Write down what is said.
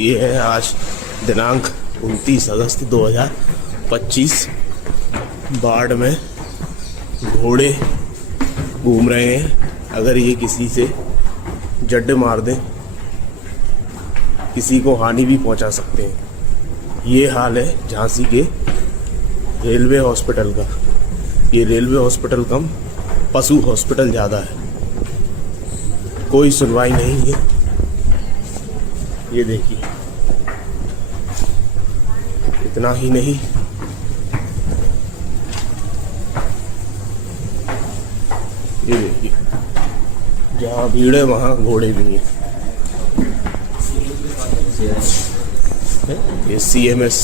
ये है आज दिनांक 29 अगस्त 2025। बाढ़ में घोड़े घूम रहे हैं। अगर ये किसी से जड्ड मार दें, किसी को हानि भी पहुंचा सकते हैं। ये हाल है झांसी के रेलवे हॉस्पिटल का। ये रेलवे हॉस्पिटल कम पशु हॉस्पिटल ज़्यादा है, कोई सुनवाई नहीं है। ये देखिए, इतना ही नहीं, ये देखिए जहाँ भीड़ है वहाँ घोड़े भी हैं। ये CMS